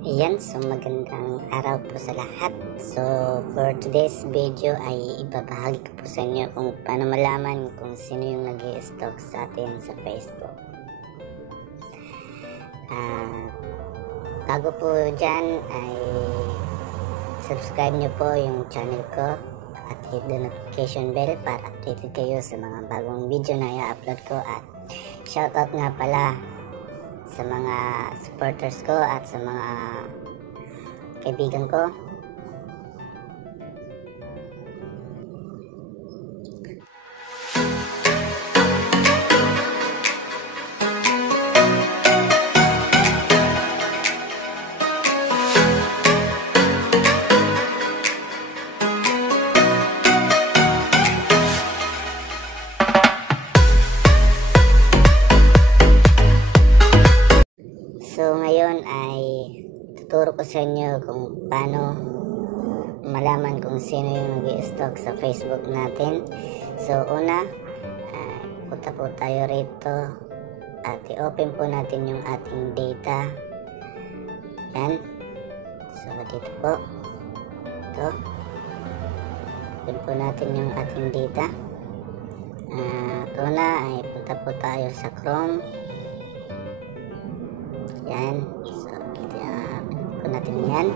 Ayan, so magandang araw po sa lahat. So for today's video ay ibabahagi ko po sa inyo kung paano malaman kung sino yung nag-i-stalk sa atin sa Facebook. Bago po dyan ay subscribe nyo po yung channel ko at hit the notification bell para updated kayo sa mga bagong video na i-upload ko. At shoutout nga pala sa mga supporters ko at sa mga kaibigan ko. So ngayon ay tuturo ko sa inyo kung paano malaman kung sino yung nag-i-stalk sa Facebook natin. So una, punta po tayo rito at i-open po natin yung ating data. Yan. So dito po. Ito. Open po natin yung ating data. Una ay punta po tayo sa Chrome. Yan. So, po natin yan.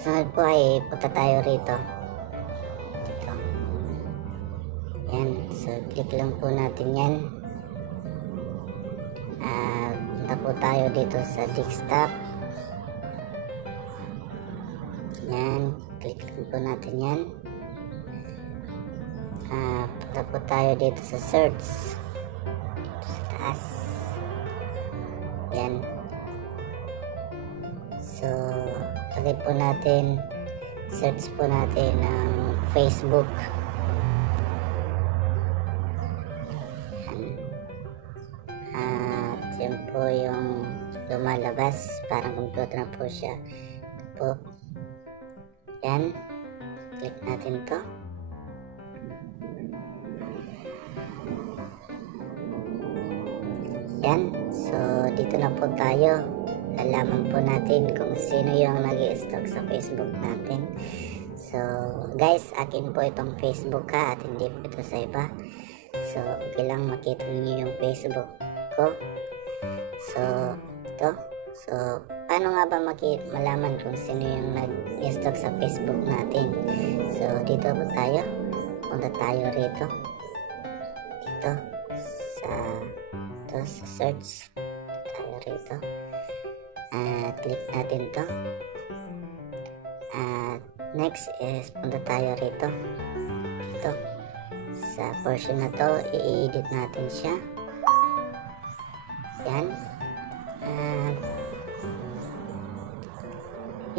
Sunod po ay punta tayo rito. Dito. Yan. So, click lang po natin yan. Punta po tayo dito sa desktop. Yan. Click lang po natin yan. Punta po tayo dito sa search sa taas. Yan. So lagay po natin, search po natin ang Facebook. Yan. At yan po yung lumalabas, parang computer na po siya. Ito po. Yan. Click natin to. Yan. So, dito na po tayo. Lalaman po natin kung sino yung nag-i-stalk sa Facebook natin. So, guys, akin po itong Facebook ha, at hindi po ito sa iba. So, okay lang makita niyo yung Facebook ko. So, ito. So, paano nga ba malaman kung sino yung nag-i-stalk sa Facebook natin? So, dito po tayo. Punta tayo rito. Dito. Sa search tayo rito at click natin to. At next is punta tayo rito ito sa portion na to, i-edit natin siya. Yan. At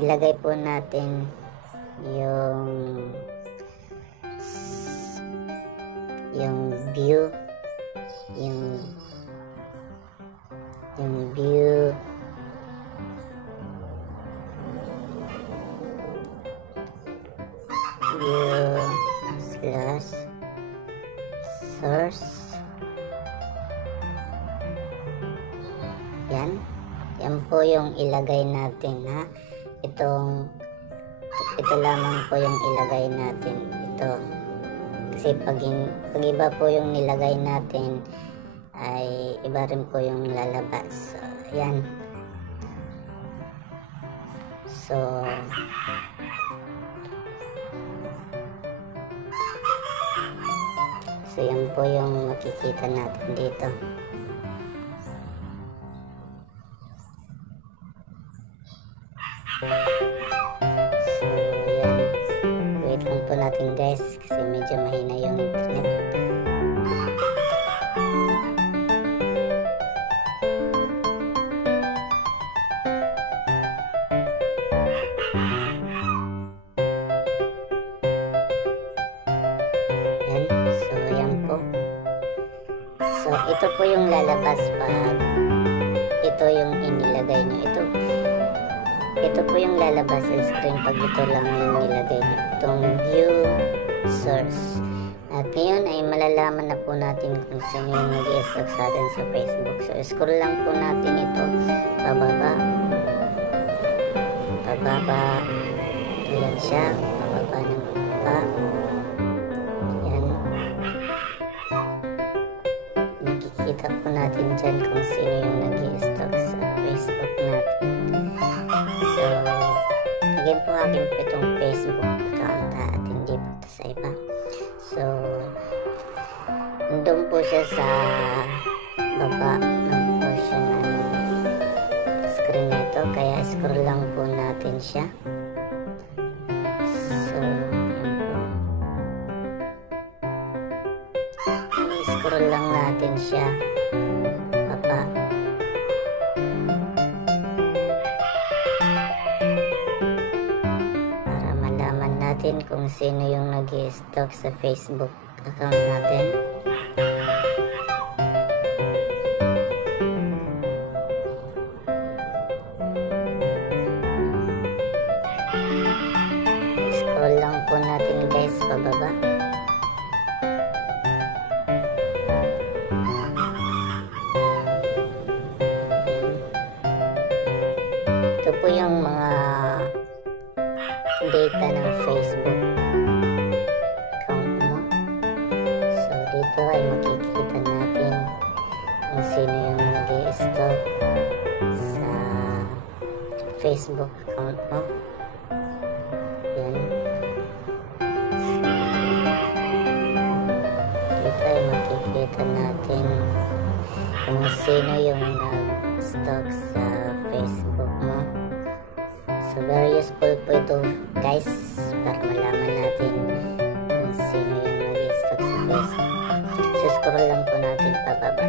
ilagay po natin yung view, yung view slash source. Yan po yung ilagay natin ha. Ito lamang po yung ilagay natin. Ito kasi pag iba po yung nilagay natin ay iba rin po yung lalabas. So, yan. So yan po yung makikita natin dito. So yan. Wait lang po natin guys kasi medyo mahina yung internet. So, ito po yung lalabas pag ito yung inilagay nyo. Ito po yung lalabas sa screen pag ito lang yung nilagay nyo. Itong view source. At ngayon ay malalaman na po natin kung sino yung nag-i-stalk sa atin sa Facebook. So, scroll lang po natin ito pababa. Pababa. Ayan siya. Pababa ng pa. Ayan. Makikita po natin dyan kung sino yung nag-i-stalk sa Facebook natin. So, again po akin po itong Facebook account at hindi po ito sa iba. So, nandun po siya sa baba ng portion ng screen nito. Kaya scroll lang po natin siya. So, yun po. I-scroll lang natin siya baba. Para malaman natin kung sino yung nag-i-stalk sa Facebook account natin. Scroll lang po natin guys pababa. Ito po yung mga data ng Facebook account mo. So dito ay makikita natin kung sino yung nag-i-stalk sa Facebook account mo. Yan. Dito ay makikita natin kung sino yung nag-stalk sa Facebook mo. So very useful po ito guys para malaman natin kung sino yung nag-i-stalk sa Facebook. So scroll lang po natin pababa.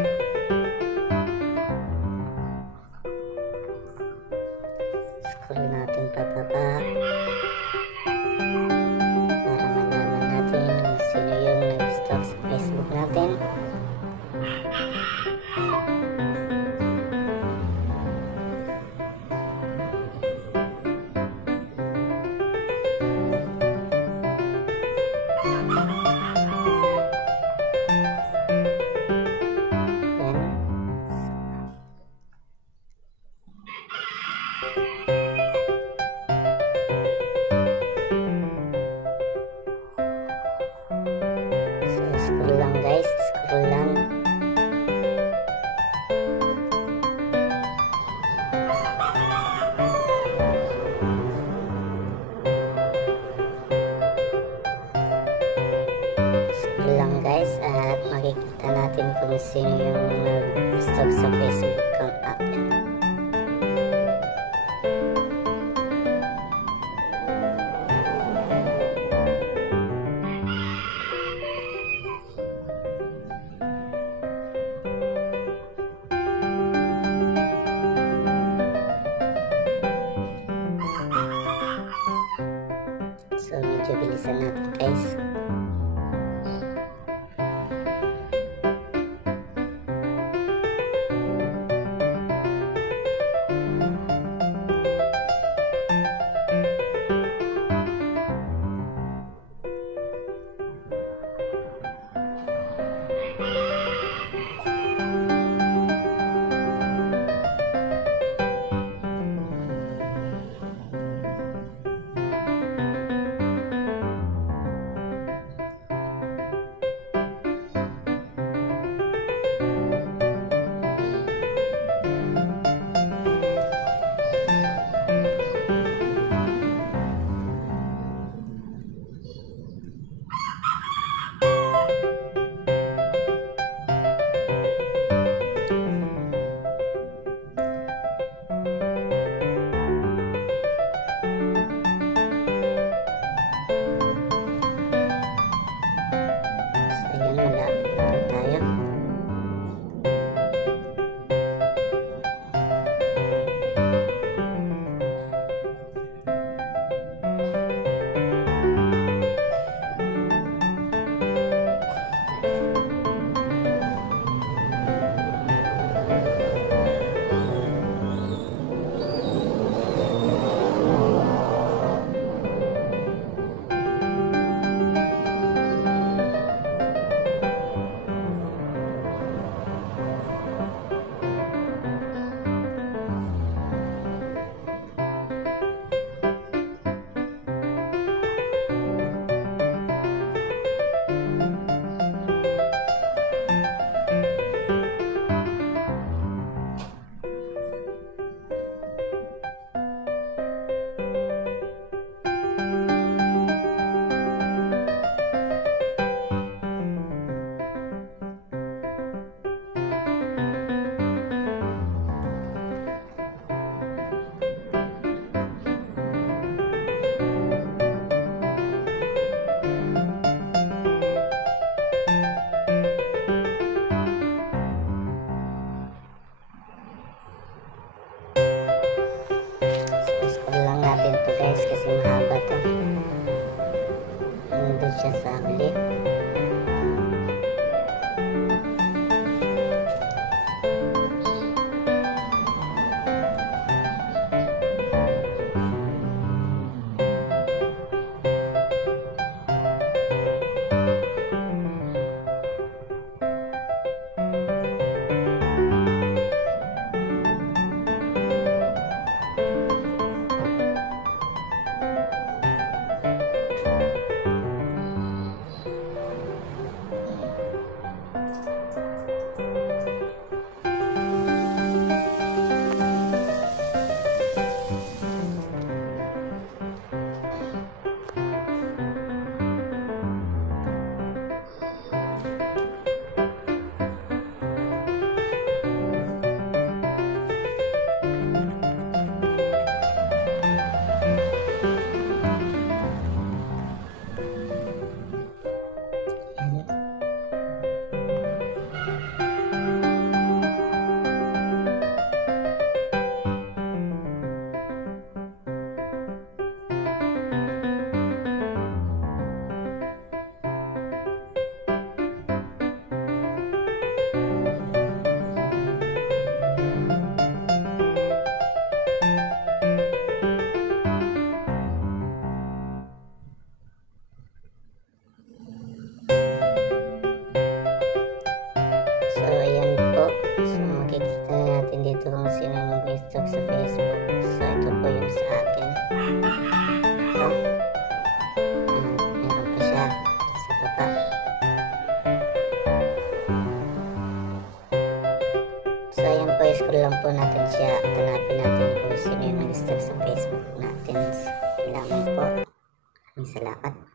Scroll natin pababa para malaman natin kung sino yung nag-stalk sa Facebook natin. So scroll lang guys, scroll lang. Scroll lang guys at makikita natin kung sino yung nag-stalk sa Facebook account natin. So medyo bilisan natin guys. So, ayan po. So, makikita na natin dito kung sino yung nag-stalk sa Facebook. So, ito po yung sa akin. Ito. Meron pa siya sa baba. So, ayan po. I-scroll lang po natin siya at hanapin natin kung sino yung nag-stalk sa Facebook natin. Salamat po. Maraming salamat.